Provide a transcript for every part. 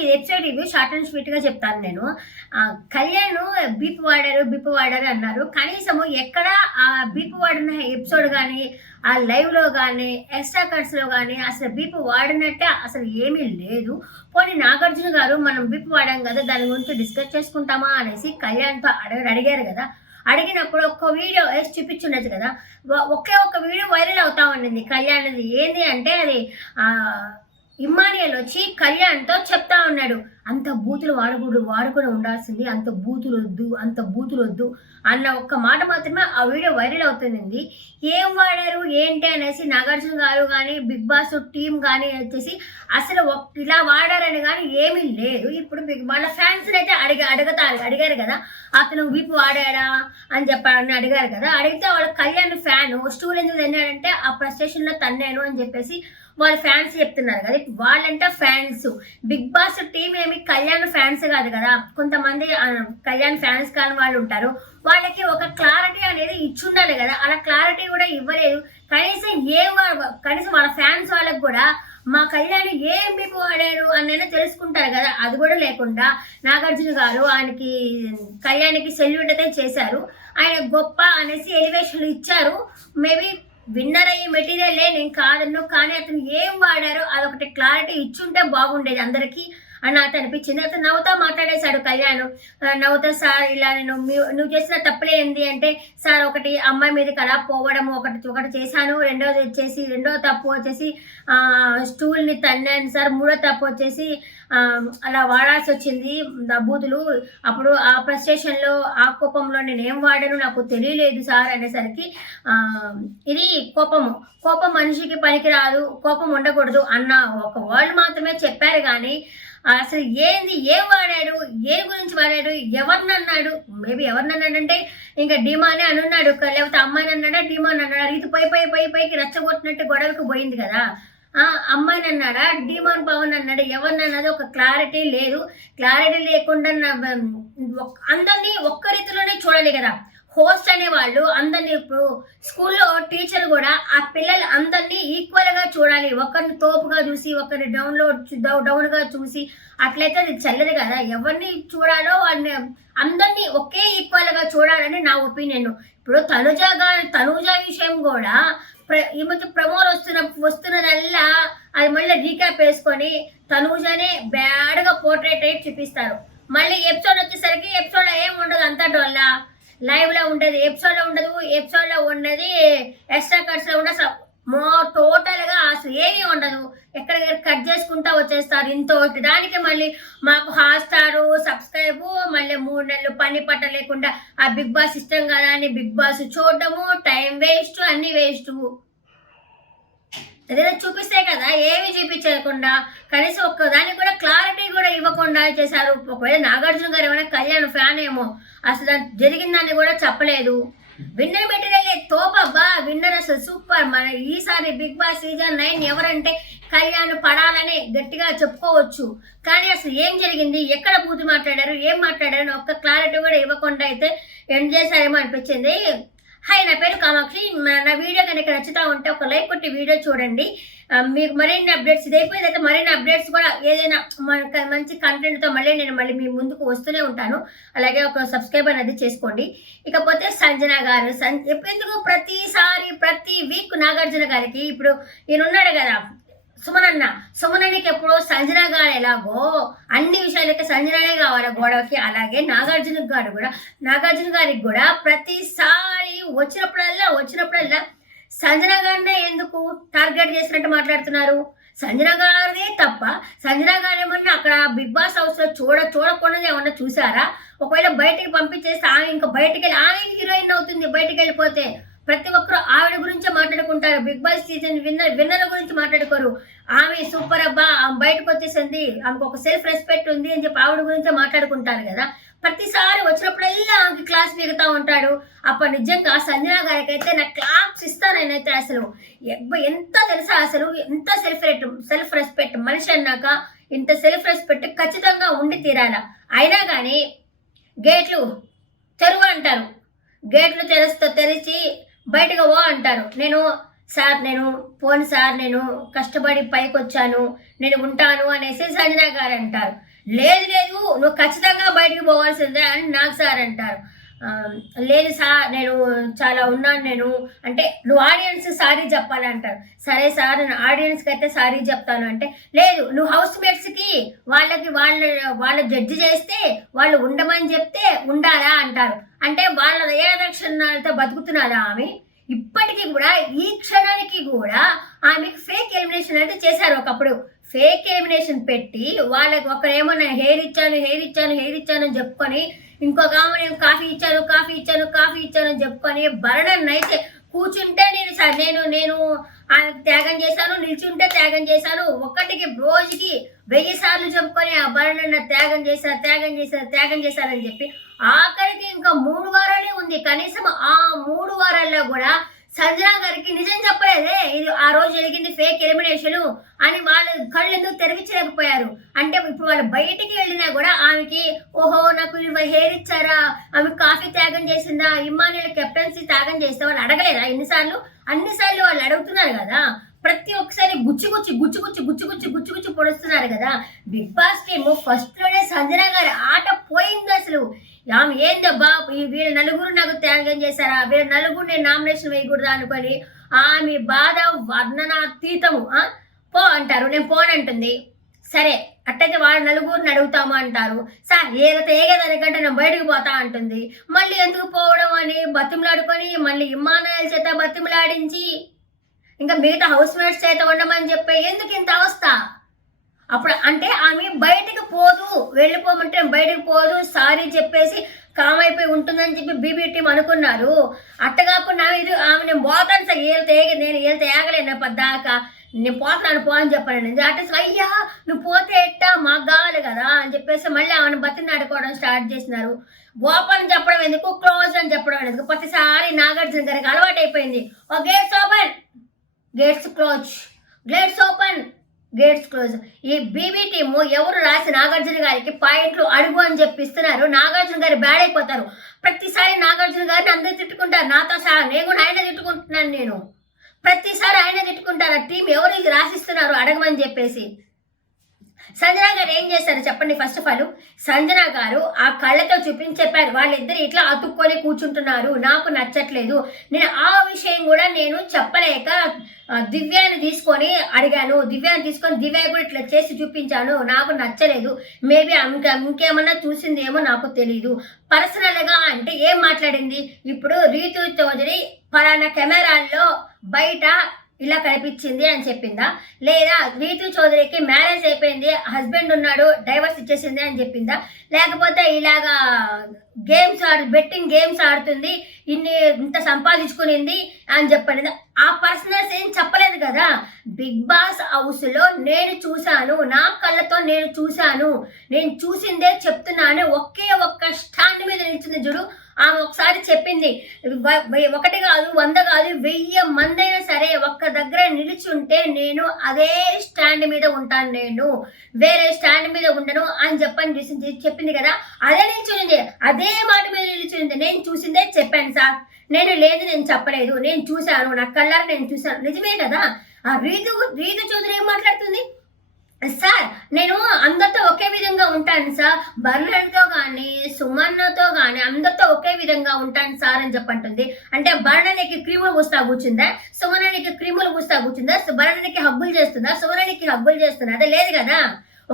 ఇది episode review short and sweet గా చెప్తాను నేను. కళ్యాణ్ బీప్ వాడారు అన్నారు. కనీసము ఎక్కడ ఆ బీప్ వాడిన ఎపిసోడ్ కానీ ఆ లైవ్ లో కానీ ఎక్స్ట్రా కట్స్ లో కానీ అసలు బీప్ వాడినట్టే అసలు ఏమీ లేదు. పోనీ నాగార్జున గారు మనం బీప్ వాడాం కదా, దాని గురించి డిస్కస్ చేసుకుంటామా అనేసి కళ్యాణ్తో అడిగారు కదా. అడిగినప్పుడు ఒక్క వీడియో వేసి చూపించుండొచ్చు కదా. ఒకే ఒక్క వీడియో వైరల్ అవుతా ఉండింది కళ్యాణ్ది. ఏంది అంటే అది ఇమ్మానియల్ వచ్చి కళ్యాణ్తో చెప్తా ఉన్నాడు, అంత బూతులు వాడుకొని ఉండాల్సింది, అంత బూతులు వద్దు అన్న ఒక్క మాట మాత్రమే ఆ వీడియో వైరల్ అవుతుంది. ఏం వాడారు ఏంటి అనేసి నాగార్జున గారు కానీ బిగ్ బాస్ టీం కానీ వచ్చేసి అసలు ఇలా వాడారని కానీ ఏమీ లేదు. ఇప్పుడు వాళ్ళ ఫ్యాన్స్ అయితే అడిగారు కదా, అతను వీపు వాడాడా అని చెప్పాడని అడిగారు కదా. అడిగితే వాళ్ళ కళ్యాణ్ ఫ్యాన్ స్టూల్ ఎందుకు తిన్నాడంటే ఆ ఫ్రస్ట్రేషన్ లో తన్నాను అని చెప్పేసి వాళ్ళ ఫ్యాన్స్ చెప్తున్నారు కదా. వాళ్ళంటే ఫ్యాన్స్, బిగ్ బాస్ టీం ఏమి కళ్యాణ్ ఫ్యాన్స్ కాదు కదా. కొంతమంది కళ్యాణ్ ఫ్యాన్స్ కాని వాళ్ళు ఉంటారు, వాళ్ళకి ఒక క్లారిటీ అనేది ఇచ్చుండాలి కదా. అలా క్లారిటీ కూడా ఇవ్వలేదు. కనీసం వాళ్ళ ఫ్యాన్స్ వాళ్ళకి కూడా మా కళ్యాణ్ ఏం మీకు వాడారు అని తెలుసుకుంటారు కదా. అది కూడా లేకుండా నాగార్జున గారు ఆయనకి కళ్యాణ్కి సెల్యూట్ అయితే చేశారు. ఆయన గొప్ప అనేసి ఎలివేషన్లు ఇచ్చారు. మేబీ విన్నర్ అయ్యే మెటీరియలే నేను కాదన్ను, కానీ అతను ఏం వాడారో అదొకటి క్లారిటీ ఇచ్చుంటే బాగుండేది అందరికీ అని నాకు అనిపించింది. అతను నవ్వుతా మాట్లాడేశాడు కళ్యాణ్. నవ్వుతా సార్ ఇలా నువ్వు చేసిన తప్పులే ఏంది అంటే, సార్ ఒకటి అమ్మాయి మీదకి అలా పోవడం ఒకటి చేశాను, రెండో తప్పు వచ్చేసి స్టూల్ని తన్నాను సార్, మూడో తప్పు వచ్చేసి అలా వాడాల్సి వచ్చింది బూతులు. అప్పుడు ఆ ఫ్రస్ట్రేషన్లో ఆ కోపంలో నేను ఏం వాడాను నాకు తెలియలేదు సార్ అనేసరికి ఇది కోపం మనిషికి పనికిరాదు, కోపం ఉండకూడదు అన్న ఒక వర్డ్ మాత్రమే చెప్పారు. కానీ అసలు ఏం వాడాడు, ఏ గురించి వాడాడు, ఎవరినన్నాడు, మేబీ ఎవరినన్నాడంటే ఇంకా డిమానే అనున్నాడు, లేకపోతే అమ్మాయిని అన్నాడా డిమాన్ అన్నాడా. ఇది పైకి రెచ్చగొట్టినట్టు గొడవకు పోయింది కదా. అమ్మాయిని అన్నాడా డిమాన్ పవన్ అన్నాడు, ఎవరినన్నది ఒక క్లారిటీ లేదు. క్లారిటీ లేకుండా అందరినీ ఒక్క రీతిలోనే చూడాలి కదా. హోస్ట్ అనే వాళ్ళు అందరినీ, ఇప్పుడు స్కూల్లో టీచర్ కూడా ఆ పిల్లలు అందరినీ ఈక్వల్గా చూడాలి. ఒకరిని తోపుగా చూసి ఒకరిని డౌన్గా చూసి అట్లయితే అది చెల్లదు కదా. ఎవరిని చూడాలో వాళ్ళని అందరినీ ఒకే ఈక్వల్గా చూడాలని నా ఒపీనియన్. ఇప్పుడు తనుజ విషయం కూడా ఈ మధ్య ప్రమోర్ వస్తున్నదల్లా అది మళ్ళీ రీక్యాప్ వేసుకొని తనుజనే బ్యాడ్గా పోర్ట్రేట్ అయ్యి చూపిస్తారు. మళ్ళీ ఎపిసోడ్ వచ్చేసరికి ఎపిసోడ్ ఏం ఉండదు, అంతా డొల్లా. లైవ్ లో ఉండదు, ఎపిసోడ్ లో ఉండదు, ఎపిసోడ్ లో ఉన్నది ఎక్స్ట్రా కట్స్ లో ఉండదు. టోటల్ గా అసలు ఏమీ ఉండదు. ఎక్కడికి కట్ చేసుకుంటా వచ్చేస్తారు. ఇంతోటి దానికి మళ్ళీ మాకు హాట్స్టార్ సబ్స్క్రైబ్, మళ్ళీ 3 నెలలు పని పట్ట లేకుండా ఆ బిగ్ బాస్ ఇష్టం కదా అని బిగ్ బాస్ చూడడము, టైం వేస్ట్, అన్ని వేస్ట్. ఏదైనా చూపిస్తే కదా, ఏమి చూపించకుండా కనీసం ఒక్కదానికి కూడా క్లారిటీ కూడా ఇవ్వకుండా చేశారు. ఒకవేళ నాగార్జున గారు ఏమైనా కళ్యాణ్ ఫ్యాన్ ఏమో, అసలు జరిగిందని కూడా చెప్పలేదు. విన్నర్ మెటీరియల్ తోపబ్బా, విన్నర్ అసలు సూపర్. మన ఈసారి బిగ్ బాస్ సీజన్ 9 ఎవరంటే కళ్యాణ్ పడాలని గట్టిగా చెప్పుకోవచ్చు. కానీ అసలు ఏం జరిగింది, ఎక్కడ బూతు మాట్లాడారు, ఏం మాట్లాడారు ఒక్క క్లారిటీ కూడా ఇవ్వకుండా అయితే ఎండ్ చేశారేమో అనిపించింది. హాయ్, నా పేరు కామాక్షి. నా వీడియో కనుక నచ్చుతా ఉంటే ఒక లైక్ కొట్టి వీడియో చూడండి. మీకు మరిన్ని అప్డేట్స్ ఇదైపోయిందైతే మరిన్ని అప్డేట్స్ కూడా ఏదైనా మంచి కంటెంట్తో మళ్ళీ మీ ముందుకు వస్తూనే ఉంటాను. అలాగే ఒక సబ్స్క్రైబ్ అనేది చేసుకోండి. ఇకపోతే సంజన గారు ఎందుకు ప్రతి వీక్ నాగార్జున గారికి ఇప్పుడు ఈయన ఉన్నాడు కదా సుమనన్నకి ఎప్పుడు సంజన గారు ఎలాగో అన్ని విషయాలకి సంజననే కావాలి గొడవకి, అలాగే నాగార్జున గారికి కూడా ప్రతిసారి వచ్చినప్పుడల్లా సంజన గారినే ఎందుకు టార్గెట్ చేసినట్టు మాట్లాడుతున్నారు. సంజన గారిదే తప్ప, సంజన గారు ఏమన్నా అక్కడ బిగ్ బాస్ హౌస్ లో చూడకుండా ఏమన్నా చూసారా? ఒకవేళ బయటికి పంపించేస్తే ఆమె ఇంకా బయటికి వెళ్ళి ఆమె హీరోయిన్ అవుతుంది. బయటికి వెళ్ళిపోతే ప్రతి ఒక్కరు ఆవిడ గురించే మాట్లాడుకుంటారు. బిగ్ బాస్ సీజన్ విన్నర్ గురించి మాట్లాడుకోరు. ఆమె సూపర్ అబ్బా, ఆమె బయటకు వచ్చేసింది, ఆమెకు ఒక సెల్ఫ్ రెస్పెక్ట్ ఉంది అని చెప్పి ఆవిడ గురించే మాట్లాడుకుంటారు కదా. ప్రతిసారి వచ్చినప్పుడల్లా ఆమెకి క్లాస్ మిగుతా ఉంటాడు. అప్పుడు నిజంగా సంజన గారికి అయితే నా క్లాప్స్ ఇస్తాను నేనైతే. అసలు ఎంత తెలుసా, అసలు ఎంత సెల్ఫ్ రెస్పెక్ట్ మనిషి అన్నాక ఇంత సెల్ఫ్ రెస్పెక్ట్ ఖచ్చితంగా ఉండి తీరాల. అయినా కానీ గేట్లు తెరువు అంటారు, గేట్లు తెరిచి బయటకు ఓ అంటారు. నేను కష్టపడి పైకి వచ్చాను, నేను ఉంటాను అనేసి సంజన గారు అంటారు. లేదు లేదు నువ్వు ఖచ్చితంగా బయటికి పోవాల్సిందే అని నాకు సార్ అంటారు. లేదు సార్ నేను చాలా ఉన్నాను నేను అంటే నువ్వు ఆడియన్స్ సారీ చెప్పాలి అంటారు. సరే సార్ నేను ఆడియన్స్కి అయితే సారీ చెప్తాను అంటే లేదు నువ్వు హౌస్ మేట్స్కి వాళ్ళకి వాళ్ళ జడ్జి చేస్తే వాళ్ళు ఉండమని చెప్తే ఉండాలా అంటారు. అంటే వాళ్ళ ఏ రక్షణతో బతుకుతున్నారా ఆమె? ఇప్పటికీ కూడా ఈ క్షణానికి కూడా ఆమెకు ఫేక్ ఎలిమినేషన్ అయితే చేశారు. ఒకప్పుడు ఫేక్ ఎలిమినేషన్ పెట్టి వాళ్ళకి ఒకరేమో నేను హెయిర్ ఇచ్చాను అని చెప్పుకొని ఇంకొక ఆమె నేను కాఫీ ఇచ్చాను అని చెప్పుకొని భరణన్ అయితే కూర్చుంటే నేను త్యాగం చేశాను, నిల్చుంటే త్యాగం చేశాను, ఒక్కటికి రోజుకి 1000 సార్లు చెప్పుకొని ఆ భరణన్న త్యాగం చేశారని చెప్పి ఆఖరికి ఇంకా 3 వారాలే ఉంది. కనీసం ఆ 3 వారాల్లో కూడా సంజన గారికి నిజం చెప్పలేదే ఇది ఆ రోజు జరిగింది ఫేక్ ఎలిమినేషన్ అని వాళ్ళు కళ్ళు ఎందుకు తెరిపించలేకపోయారు. అంటే ఇప్పుడు వాళ్ళు బయటికి వెళ్ళినా కూడా ఆమెకి ఓహో నాకు హెయిర్ ఇచ్చారా, ఆమె కాఫీ త్యాగం చేసిందా, ఇమ్మానుయేల్ కెప్టెన్సీ త్యాగం చేస్తే వాళ్ళు అడగలేదా? అన్నిసార్లు వాళ్ళు అడుగుతున్నారు కదా. ప్రతి ఒక్కసారి గుచ్చి పొడుస్తున్నారు కదా. బిగ్ బాస్ టీమ్ ఫస్ట్ లోనే సంజన గారి ఆట పోయింది అసలు. ఆమె ఏందబ్బా వీళ్ళ నలుగురు నాకు త్యాగం చేశారా, వీళ్ళ నలుగురు నేను నామినేషన్ వేయకూడదా అనుకొని ఆమె బాధ వర్ణనాతీతము. పో అంటారు, నేను పోనంటుంది. సరే అట్టయితే వాళ్ళ నలుగురిని అడుగుతాము అంటారు. సార్ ఏగదానికంటే నేను బయటకు పోతా అంటుంది. మళ్ళీ ఎందుకు పోవడం అని బతిమలాడుకొని మళ్ళీ ఇమ్మానుయేల్ చేత బతిమలాడించి ఇంకా మిగతా హౌస్ మేట్స్ చేత ఉండమని చెప్పి ఎందుకు ఇంత అవస్థ? అప్పుడు అంటే ఆమె బయటకు పోదు, వెళ్ళిపోమంటే బయటకు పోదు, సారీ చెప్పేసి కామైపోయి ఉంటుందని చెప్పి బీబీ టీం అనుకున్నారు. అట్ట కాకుండా ఆమె నేను పోతాను సార్ నేను ఏళ్తే ఏగలేను పద్దాకా నేను పోతాను పో అని చెప్పాను. అంటే అయ్యా నువ్వు పోతే ఎట్టా మాకు కావాలి కదా అని చెప్పేసి మళ్ళీ ఆమెను బతిని ఆడుకోవడం స్టార్ట్ చేసినారు. ఓపెన్ చెప్పడం ఎందుకు, క్లోజ్ అని చెప్పడం ఎందుకు? ప్రతిసారి నాగార్జున గారికి అలవాటు అయిపోయింది. ఓ gates open, gates close, gates close. ఈ బీబీ టీము ఎవరు రాసి నాగార్జున గారికి పాయింట్లు అడుగు అని చెప్పిస్తున్నారు. నాగార్జున గారు బ్యాడ్ అయిపోతారు. ప్రతిసారి నాగార్జున గారిని అందరూ తిట్టుకుంటారు, నాతో సహా నేను కూడా ఆయన తిట్టుకుంటున్నాను. ప్రతిసారి ఆయన తిట్టుకుంటారు. ఆ టీం ఎవరు ఇది రాసిస్తున్నారు అడగమని చెప్పేసి. సంజన గారు ఏం చేశారు చెప్పండి? ఫస్ట్ ఆఫ్ ఆల్ సంజన గారు ఆ కళ్ళతో చెప్పారు వాళ్ళిద్దరు ఇట్లా అతుక్కొని కూర్చుంటున్నారు, నాకు నచ్చట్లేదు. నేను ఆ విషయం కూడా నేను చెప్పలేక దివ్యాన్ని తీసుకొని అడిగాను. దివ్య కూడా ఇట్లా చేసి చూపించాను, నాకు నచ్చలేదు. మేబీ ఇంకేమన్నా చూసిందేమో నాకు తెలీదు. పర్సనల్గా అంటే ఏం మాట్లాడింది? ఇప్పుడు రీతు చౌదరి ఫలానా కెమెరాల్లో బయట ఇలా కనిపించింది అని చెప్పిందా? లేదా రీతు చౌదరికి మ్యారేజ్ అయిపోయింది, హస్బెండ్ ఉన్నాడు, డైవర్స్ ఇచ్చేసింది అని చెప్పిందా? లేకపోతే ఇలాగా బెట్టింగ్ గేమ్స్ ఆడుతుంది, ఇంత సంపాదించుకునింది అని చెప్పలేదు. ఆ పర్సనల్స్ ఏం చెప్పలేదు కదా. బిగ్ బాస్ హౌస్ లో నేను చూశాను, నా కళ్ళతో నేను చూశాను, నేను చూసిందే చెప్తున్నాను. ఒక్క స్టాండ్ మీద నిలిచింది చూడు. ఆమె ఒకసారి చెప్పింది, 1 కాదు 100 కాదు 1000 మంది అయినా సరే ఒక్క దగ్గర నిలిచుంటే నేను అదే స్టాండ్ మీద ఉంటాను, నేను వేరే స్టాండ్ మీద ఉండను అని చెప్పింది కదా. అదే నిల్చునింది, అదే మాట మీద నిల్చునింది. నేను చూసిందే చెప్పాను సార్, నేను చెప్పలేదు, నేను చూశాను, నా కళ్ళారు నేను చూశాను. నిజమే కదా. ఆ రీతు చౌదరి ఏం మాట్లాడుతుంది? సార్ నేను అందరితో ఒకే విధంగా ఉంటాను సార్, బర్ణన్తో కానీ సుమన్నతో కానీ అందరితో ఒకే విధంగా ఉంటాను సార్ అని చెప్పంటుంది. అంటే బర్ణనికి క్రీములు పూస్తా కూర్చుందా, సుమన్నకి క్రీములు పూస్తా కూర్చుందా, బర్ణనికి హగ్గులు చేస్తుందా, సుమన్నకి హగ్గులు చేస్తుందా? అదే లేదు కదా.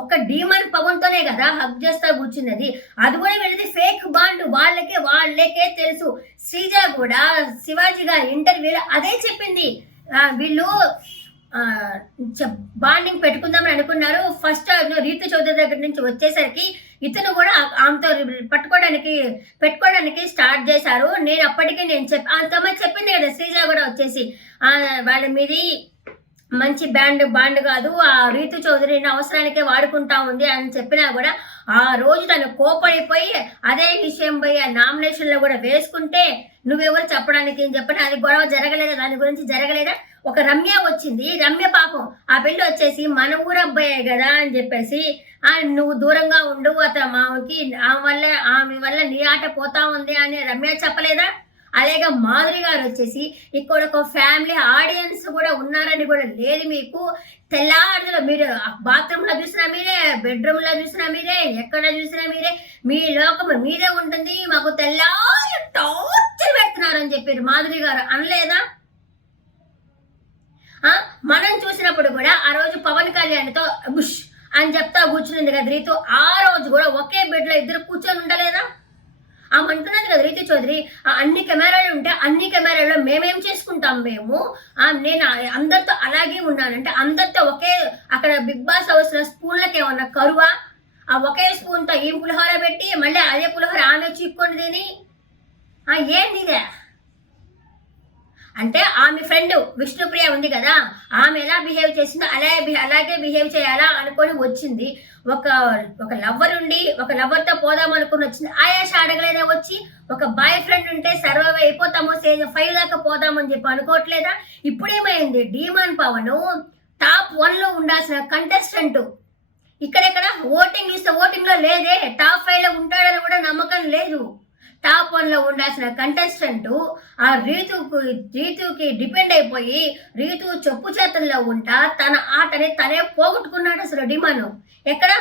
ఒక్క డీమన్ పవన్తోనే కదా హగ్ చేస్తా కూర్చున్నది. అది కూడా వెళ్ళేది ఫేక్ బాండ్, వాళ్ళకే తెలుసు. శ్రీజ కూడా శివాజీ గారి ఇంటర్వ్యూలో అదే చెప్పింది. వీళ్ళు బాండింగ్ పెట్టుకుందామని అనుకున్నారు. ఫస్ట్ రీతు చౌదరి దగ్గర నుంచి వచ్చేసరికి ఇతను కూడా ఆమెతో పెట్టుకోవడానికి స్టార్ట్ చేశారు. నేను అప్పటికే చెప్పింది కదా శ్రీజ కూడా వచ్చేసి వాళ్ళ మీది మంచి బాండ్ కాదు, ఆ రీతు చౌదరిని అవసరానికే వాడుకుంటా ఉంది అని చెప్పినా కూడా ఆ రోజు తను కోపడిపోయి అదే విషయం పోయి ఆ నామినేషన్లో కూడా వేసుకుంటే నువ్వెవరు చెప్పడానికి అని చెప్పిన అది గొడవ జరగలేదా? దాని గురించి జరగలేదా? ఒక రమ్య వచ్చింది, రమ్య పాపం ఆ పిల్ల వచ్చేసి మన ఊరు అబ్బాయే కదా అని చెప్పేసి నువ్వు దూరంగా ఉండు అతను మామకి ఆమె వల్ల నీ ఆట పోతా ఉంది అని రమ్య చెప్పలేదా? అలాగే మాధురి గారు వచ్చేసి ఇక్కడ ఒక ఫ్యామిలీ ఆడియన్స్ కూడా ఉన్నారని కూడా లేదు మీకు. తెల్లారులో మీరు బాత్రూంలో చూసినా మీరే, బెడ్రూమ్లో చూసినా మీరే, ఎక్కడ చూసినా మీరే, మీ లోకం మీదే ఉంటుంది, మాకు తెల్లారు టార్చర్ పెడుతున్నారని చెప్పారు మాధురి గారు. అనలేదా? మనం చూసినప్పుడు కూడా ఆ రోజు పవన్ కళ్యాణ్తో బుష్ అని చెప్తా కూర్చునింది కదా రీతు. ఆ రోజు కూడా ఒకే బెడ్లో ఇద్దరు కూర్చొని ఉండలేదా? ఆమె అంటున్నది కదా రీతు చౌదరి, అన్ని కెమెరాలు ఉంటే అన్ని కెమెరాల్లో మేమేం చేసుకుంటాం, నేను అందరితో అలాగే ఉన్నానంటే అందరితో ఒకే, అక్కడ బిగ్ బాస్ హౌస్లో స్పూన్లకు ఏమన్నా కరువా? ఆ ఒకే స్పూన్తో ఈ పులిహోర పెట్టి మళ్ళీ అదే పులిహోర ఆమె చిక్కొని తిని ఏంది ఇదే అంటే? ఆమె ఫ్రెండ్ విష్ణుప్రియ ఉంది కదా, ఆమె ఎలా బిహేవ్ చేసిందో అలాగే బిహేవ్ చేయాలా అనుకొని వచ్చింది. ఒక లవ్వర్ ఉండి ఒక లవ్వర్తో పోదాం అనుకుని వచ్చింది. ఆయాష అడగలేదా వచ్చి? ఒక బాయ్ ఫ్రెండ్ ఉంటే సర్వైవ్ అయిపోతామో స్టేజ్ 5 దాకా పోదామని చెప్పి అనుకోవట్లేదా? ఇప్పుడేమైంది? డీమాన్ పవన్ టాప్ 1లో ఉండాల్సిన కంటెస్టెంట్ ఇక్కడెక్కడ ఓటింగ్ ఇస్తే ఓటింగ్లో లేదే, టాప్ 5లో ఉంటాడని కూడా నమ్మకం లేదు. టాప్ 1లో ఉండాల్సిన కంటెస్టెంట్ ఆ రీతుకి డిపెండ్ అయిపోయి రీతు చెప్పు చేతల్లో ఉంటా తన ఆటని తనే పోగొట్టుకున్నాడు. అసలు డిమాను ఎక్కడ?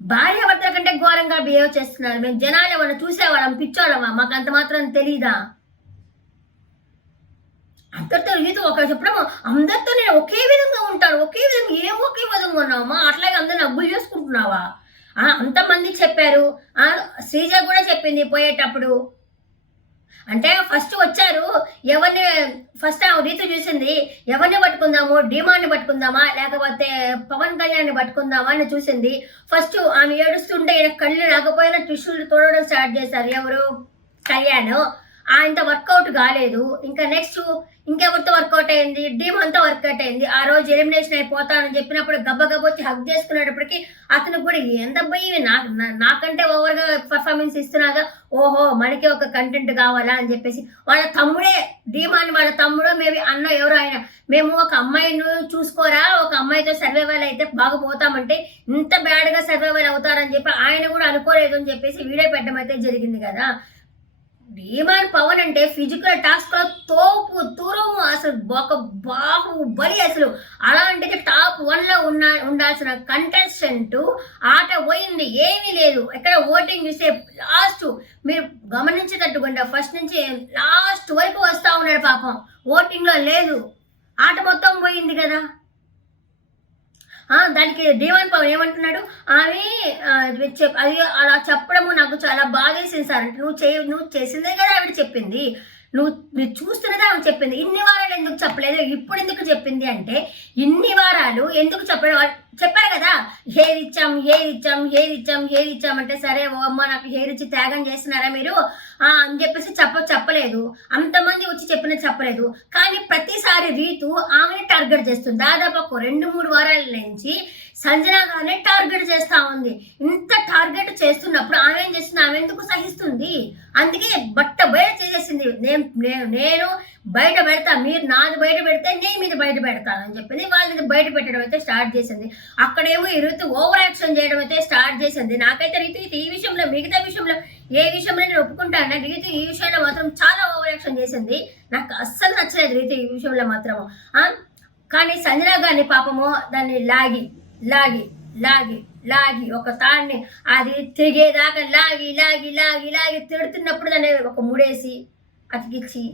భార్యాభర్తల కంటే ఘోరంగా బిహేవ్ చేస్తున్నారు. మేము జనాలు ఏమన్నా చూసేవాళ్ళం, పిచ్చోళ్ళమా? మాకు అంత మాత్రం తెలీదా? అందరితో రీతు ఒక చెప్పడం, అందరితో నేను ఒకే విధంగా ఉంటాను, ఒకే విధంగా ఒకే విధంగా ఉన్నావమ్మా, అట్లాగే అందరిని అబ్బులు చేసుకుంటున్నావా? అంతమంది చెప్పారు. శ్రీజ కూడా చెప్పింది పోయేటప్పుడు. అంటే ఫస్ట్ వచ్చారు, ఫస్ట్ రీతు చూసింది ఎవరిని పట్టుకుందాము, డిమాండ్ని పట్టుకుందామా లేకపోతే పవన్ కళ్యాణ్ని పట్టుకుందామా అని చూసింది. ఫస్ట్ ఆమె ఏడుస్తుంటే కళ్ళు రాకపోయినా టిష్యూలు తోడడం స్టార్ట్ చేశారు. ఎవరు? కళ్యాణ్. ఆయనతో వర్కౌట్ కాలేదు. ఇంకా నెక్స్ట్ ఇంకెవరితో వర్కౌట్ అయింది? డీమాన్తో వర్కౌట్ అయింది. ఆ రోజు ఎలిమినేషన్ అయిపోతానని చెప్పినప్పుడు గబ్బగబ్బొచ్చి హక్ చేసుకునేటప్పటికి అతను కూడా ఎంతబ్బయి నాకంటే ఓవర్గా పర్ఫార్మెన్స్ ఇస్తున్నాగా, ఓహో మనకి ఒక కంటెంట్ కావాలా అని చెప్పేసి వాళ్ళ తమ్ముడే, డీమాన్ వాళ్ళ తమ్ముడు మేబీ అన్న ఎవరో ఆయన, మేము ఒక అమ్మాయిని చూసుకోరా, ఒక అమ్మాయితో సర్వైవల్ అయితే బాగుపోతామంటే ఇంత బ్యాడ్గా సర్వైవల్ అవుతారని చెప్పి ఆయన కూడా అనుకోలేదు అని చెప్పేసి వీడియో పెట్టడం అయితే జరిగింది కదా. డీమాన్ పవన్ అంటే ఫిజికల్ టాస్క్ లో తోపు తురుము, అసలు ఒక బాహుబలి. అసలు అలాంటిది టాప్ 1లో ఉండాల్సిన కంటెస్టెంట్ ఆట పోయింది, ఏమీ లేదు. ఎక్కడ ఓటింగ్ చూస్తే లాస్ట్ మీరు గమనించేటట్టుగా ఫస్ట్ నుంచి లాస్ట్ వరకు వస్తా ఉన్నాడు పాపం, ఓటింగ్ లో లేదు. ఆట మొత్తం పోయింది కదా. దానికి డీమాన్ పవన్ ఏమంటున్నాడు, ఆమె అది అలా చెప్పడము నాకు చాలా బాధేసింది సార్. అంటే నువ్వు చేసిందే కదా ఆవిడ చెప్పింది, నువ్వు చూస్తున్నదే ఆమె చెప్పింది. ఇన్ని వారాలు ఎందుకు చెప్పలేదు, ఇప్పుడు ఎందుకు చెప్పింది అంటే, ఇన్ని వారాలు ఎందుకు చెప్పారు కదా, హెయిర్ ఇచ్చాం అంటే సరే ఓ అమ్మ నాకు హెయిర్ ఇచ్చి త్యాగం చేస్తున్నారా మీరు అని చెప్పేసి చెప్పలేదు. అంతమంది వచ్చి చెప్పలేదు. కానీ ప్రతిసారి రీతు ఆమెని టార్గెట్ చేస్తుంది. దాదాపు ఒక 2-3 వారాల నుంచి సంజన గారిని టార్గెట్ చేస్తా ఉంది. ఇంత టార్గెట్ చేస్తున్నప్పుడు ఆమె ఏం చేస్తుంది, ఆమె ఎందుకు సహిస్తుంది? అందుకే బయట చేసేసింది. నేను బయట పెడతా, మీరు నాది బయట పెడితే నేను మీద బయట పెడతానని చెప్పింది. వాళ్ళని బయట పెట్టడం అయితే స్టార్ట్ చేసింది. అక్కడేమో ఈ రీతు ఓవర్ యాక్షన్ చేయడం అయితే స్టార్ట్ చేసింది. నాకైతే రీతు ఈ విషయంలో, మిగతా విషయంలో ఏ విషయంలో నేను ఒప్పుకుంటాను, రీతు ఈ విషయంలో మాత్రం చాలా ఓవర్ యాక్షన్ చేసింది. నాకు అస్సలు నచ్చలేదు రీతు ఈ విషయంలో మాత్రము. కానీ సంజన గారిని పాపము దాన్ని లాగి ఒక తాడిని అది తిరిగేదాకా లాగి తిడుతున్నప్పుడు దాన్ని ఒక ముడేసి అతికిచ్చి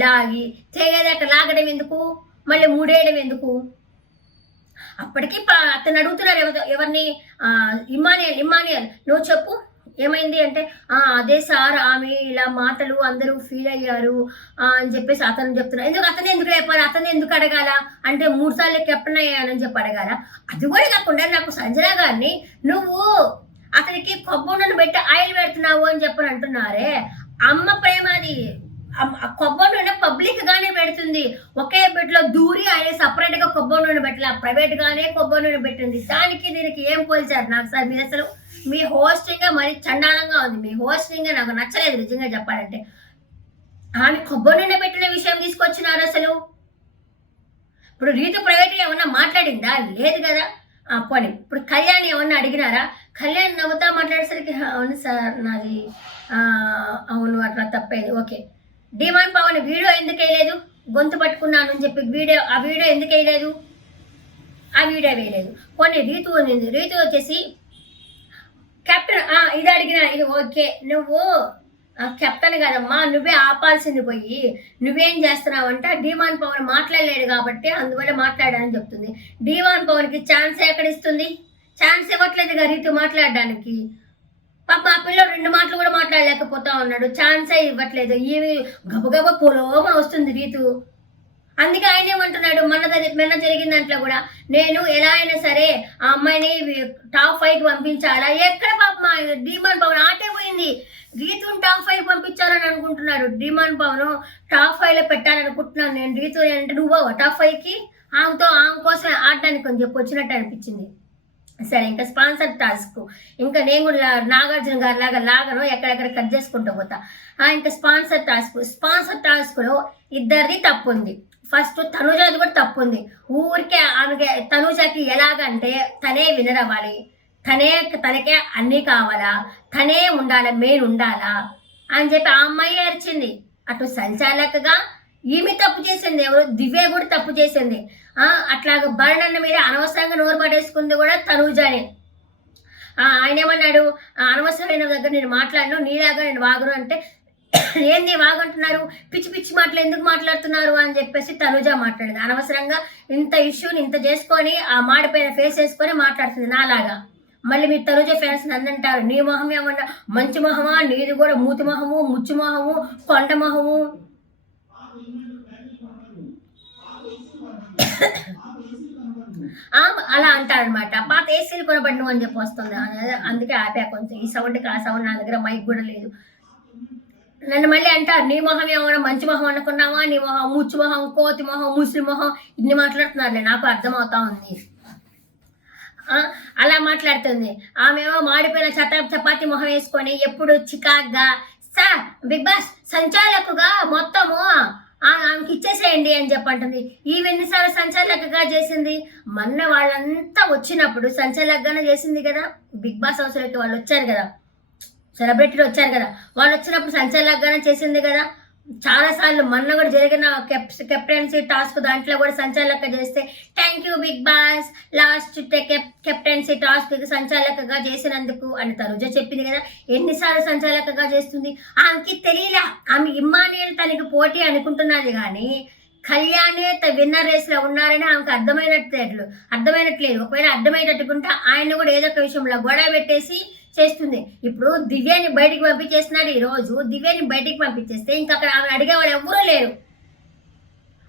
లాగి తెగేదాకా లాగడం ఎందుకు, మళ్ళీ ముడేయడం ఎందుకు? అప్పటికి అతను అడుగుతున్నారు ఎవరిని, ఇమ్మానియల్ నువ్వు చెప్పు ఏమైంది అంటే, అదే సార్ ఆమె ఇలా మాటలు అందరూ ఫీల్ అయ్యారు అని చెప్పేసి అతను చెప్తున్నారు. అతనే ఎందుకు చెప్పాలి, అతనే ఎందుకు అడగాల అంటే 3 సార్లు కెప్టెన్ అయ్యానని చెప్పి అడగాల. అది కూడా కాకుండా నాకు సంజన గారిని నువ్వు అతనికి కొబ్బరిని పెట్టి ఆయిల్ పెడుతున్నావు అని చెప్పని అంటున్నారే, అమ్మ ప్రేమ అది. కొబ్బరి నూనె పబ్లిక్ గానే పెడుతుంది, ఒకే బెడ్లో దూరి ఆయన సపరేట్ గా కొబ్బరి నూనె పెట్టలే, ప్రైవేట్ గానే కొబ్బరి నూనె పెట్టింది. దానికి దీనికి ఏం పోల్చారు నాకు సార్? మీరు అసలు మీ హోస్టింగ్ మరి చండాలంగా ఉంది. మీ హోస్టింగ్ నాకు నచ్చలేదు నిజంగా చెప్పాలంటే. ఆమె కొబ్బరి నూనె పెట్టిన విషయం తీసుకొచ్చినారు అసలు. ఇప్పుడు రీతు ప్రైవేట్ ఏమన్నా మాట్లాడిందా? లేదు కదా. పోనీ ఇప్పుడు కళ్యాణ్ ఏమన్నా అడిగినారా? కళ్యాణ్ నవ్వుతా మాట్లాడేసరికి అవును సార్ నాది అవును అట్లా తప్పేది, ఓకే డిమాండ్ పవన్ వీడియో ఎందుకు వేయలేదు? గొంతు పట్టుకున్నాను అని చెప్పి ఆ వీడియో ఎందుకు వేయలేదు? ఆ వీడియో వేయలేదు. కొన్ని రీతు ఉంది, రీతు వచ్చేసి కెప్టెన్ ఇది అడిగిన ఇది ఓకే, నువ్వు కెప్టెన్ కదమ్మా, నువ్వే ఆపాల్సింది పోయి నువ్వేం చేస్తున్నావు అంటే డిమాండ్ పవన్ మాట్లాడలేడు కాబట్టి అందువల్ల మాట్లాడాలని చెప్తుంది. డిమాండ్ పవన్కి ఛాన్స్ ఎక్కడ ఇస్తుంది? ఛాన్స్ ఇవ్వట్లేదుగా రీతు మాట్లాడడానికి. పాప ఆ పిల్లలు 2 మాటలు కూడా మాట్లాడలేకపోతా ఉన్నాడు, ఛాన్సే ఇవ్వట్లేదు. ఇవి గబగబ పొలోమ వస్తుంది రీతు. అందుకే ఆయన ఏమంటున్నాడు, మొన్న జరిగిన దాంట్లో కూడా నేను ఎలా అయినా సరే ఆ అమ్మాయిని టాప్ 5కి పంపించాలా. ఎక్కడ పాప డిమాండ్ పవన్ ఆటే పోయింది. రీతుని టాప్ 5 పంపించాలని అనుకుంటున్నాడు. డిమాండ్ పవన్ టాప్ 5లో పెట్టాలనుకుంటున్నాను నేను. రీతు అంటే నువ్వు టాప్ 5కి ఆమె కోసం ఆడడానికి కొంచెం వచ్చినట్టు అనిపించింది. సరే, ఇంకా స్పాన్సర్ టాస్క్, ఇంకా నేను కూడా నాగార్జున గారి లాగా లాగను, ఎక్కడెక్కడ కట్ చేసుకుంటూ పోతా. ఇంకా స్పాన్సర్ టాస్క్లో ఇద్దరిది తప్పు ఉంది. ఫస్ట్ తనుజాది కూడా తప్పు ఉంది. ఊరికే ఆమెకి తనుజాకి ఎలాగంటే తనే వినర్ అవ్వాలి, తనకే అన్నీ కావాలా, తనే ఉండాలా, మెయిన్ ఉండాలా అని చెప్పి ఆ అమ్మాయి అరిచింది. అటు సంచాలకగా ఈమె తప్పు చేసింది, ఎవరు దివ్య కూడా తప్పు చేసింది. అట్లాగ బర్ణన్న మీద అనవసరంగా నోరు పడేసుకుంది కూడా తనూజానే. ఆయన ఏమన్నాడు, అనవసరమైన దగ్గర నేను మాట్లాడను, నీలాగా నేను వాగను అంటే ఏంది వాగంటున్నారు, పిచ్చి పిచ్చి మాటలు ఎందుకు మాట్లాడుతున్నారు అని చెప్పేసి తనుజ మాట్లాడింది. అనవసరంగా ఇంత ఇష్యూని ఇంత చేసుకొని ఆ మాడిపైన ఫేస్ చేసుకొని మాట్లాడుతుంది నాలాగా. మళ్ళీ మీరు తనుజ ఫ్యాన్స్ నన్ను అంటారు, నీ మొహం ఏమన్నా మంచి మొహమా, నీది కూడా మూతి మొహము, ముచ్చు మొహము, కొండ మొహము. అలా అంటారనమాట. పాత ఏసీలు కొనబడిను అని చెప్పి వస్తుంది, అందుకే ఆపా కొంచెం. ఈ సౌండ్కి ఆ సౌండ్ నా దగ్గర మైక్ కూడా లేదు. నన్ను మళ్ళీ అంటారు, నీ మొహం ఏమన్నా మంచి మొహం అనుకున్నావా, నీ మొహం ముచ్చు మొహం, కోతి మొహం, ముస్లిం మొహం, ఇన్ని మాట్లాడుతున్నారులే, నాకు అర్థమవుతా ఉంది. అలా మాట్లాడుతుంది. ఆమెమో మాడిపోయిన చపాతి మొహం వేసుకొని ఎప్పుడు చికాగ్గా సార్ బిగ్ బాస్ సంచాలకుగా మొత్తము ఆమెకి ఇచ్చేసేయండి అని చెప్పంటుంది. ఎన్నిసార్లు సంచాలకగా చేసింది? మొన్న వాళ్ళంతా వచ్చినప్పుడు సంచాలకగానే చేసింది కదా. బిగ్ బాస్ హౌస్లోకి వాళ్ళు వచ్చారు కదా, సెలబ్రిటీలు వచ్చారు కదా, వాళ్ళు వచ్చినప్పుడు సంచాలకగానే చేసింది కదా. చాలాసార్లు మొన్న కూడా జరిగిన కెప్టెన్సీ టాస్క్ దాంట్లో కూడా సంచాలక చేస్తే thank you Big Boss last captaincy task సంచాలకగా చేసినందుకు అని తనుజ చెప్పింది కదా. ఎన్నిసార్లు సంచాలకగా చేస్తుంది? ఆమెకి తెలియలే, ఆమె ఇమ్మానియల్ తనకి పోటీ అనుకుంటున్నది కానీ కళ్యాణే విన్నర్ రేస్ లో ఉన్నారని ఆమెకు అర్థమైనట్లేదు. ఒకవేళ అర్థమయ్యేటట్టుకుంటే ఆయన కూడా ఏదో ఒక విషయంలో గొడవ పెట్టేసి చేస్తుంది. ఇప్పుడు దివ్యాని బయటికి పంపించేస్తున్నాడు. ఈ రోజు దివ్యాని బయటికి పంపించేస్తే ఇంకా అక్కడ ఆమె అడిగేవాడు ఎవరూ లేరు.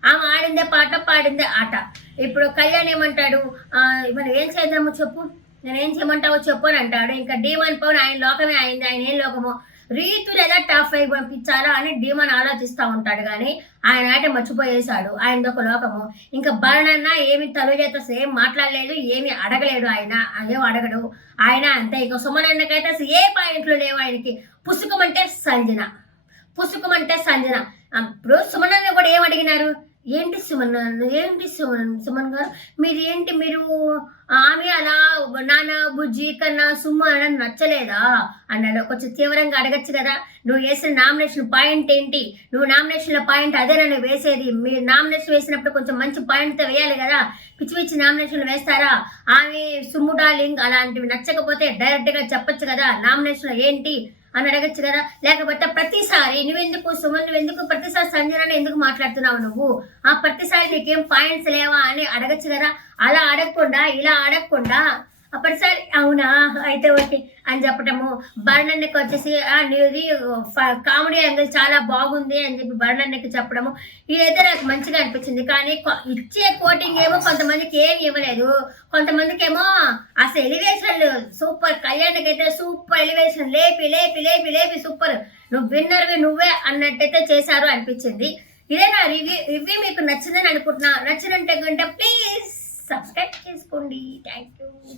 ఆమె ఆడిందే పాట, పాడిందే ఆట. ఇప్పుడు కళ్యాణ్ ఏమంటాడు, మనం ఏం చేద్దామో చెప్పు, నేనేం చేయమంటావో చెప్పు అని అంటాడు. ఇంకా డిమాండ్ పవన్ ఆయన లోకమే అయింది, ఆయన ఏం లోకమో. రీతులు ఎలా టాప్ 5 పంపించాలా అని డిమాండ్ ఆలోచిస్తూ ఉంటాడు కానీ ఆయన ఆట మర్చిపోయేశాడు, ఆయనది ఒక లోకము. ఇంకా బర్ణన్న ఏమి తనుజతో సేమ్ మాట్లాడలేదు, ఏమి అడగలేడు, ఆయన ఏం అడగడు ఆయన అంతే. ఇక సుమనన్నకైతే అసలు ఏ పాయింట్లు లేవు ఆయనకి. పుసుకమంటే సంజన. ఇప్పుడు సుమనన్న కూడా ఏం అడిగినారు, ఏంటి సుమన్ గారు మీరు ఏంటి, మీరు ఆమె అలా నాన్న బుజ్జి కన్నా సుమ్మ అని నచ్చలేదా అన్నాడు. కొంచెం తీవ్రంగా అడగచ్చు కదా, నువ్వు వేసిన నామినేషన్ పాయింట్ ఏంటి, నువ్వు నామినేషన్ల పాయింట్ అదే నన్ను వేసేది, మీరు నామినేషన్ వేసినప్పుడు కొంచెం మంచి పాయింట్తో వేయాలి కదా, పిచ్చి పిచ్చి నామినేషన్లు వేస్తారా, ఆమె సుమ్ము డార్లింగ్ అలాంటివి నచ్చకపోతే డైరెక్ట్గా చెప్పొచ్చు కదా, నామినేషన్ ఏంటి అని అడగచ్చు కదా. లేకపోతే ప్రతిసారి నువ్వెందుకు ప్రతిసారి సంజనాన్ని ఎందుకు మాట్లాడుతున్నావు, నువ్వు ప్రతిసారి నీకేం పాయింట్స్ లేవా అని అడగచ్చు కదా. అలా అడగకుండా ఇలా అడగకుండా ప్రతిసారి అవునా అయితే ఓకే అని చెప్పటము. బర్ణన్నకి వచ్చేసి నీది కామెడీ యాంగిల్ చాలా బాగుంది అని చెప్పి బర్ణన్నకి చెప్పడము, ఇదైతే నాకు మంచిగా అనిపించింది. కానీ ఇచ్చే కోటింగ్ ఏమో కొంతమందికి ఏమి ఇవ్వలేదు, కొంతమందికి ఏమో అసలు ఎలివేషన్లు సూపర్. కళ్యాణ్కి అయితే సూపర్ ఎలివేషన్, లేపి సూపర్, నువ్వు విన్నర్వి నువ్వే అన్నట్టయితే చేశారు అనిపించింది. ఇదే నా రివ్యూ మీకు నచ్చిందని అనుకుంటున్నా. నచ్చినంటే కంటే ప్లీజ్ సబ్స్క్రైబ్ చేసుకోండి. Thank you.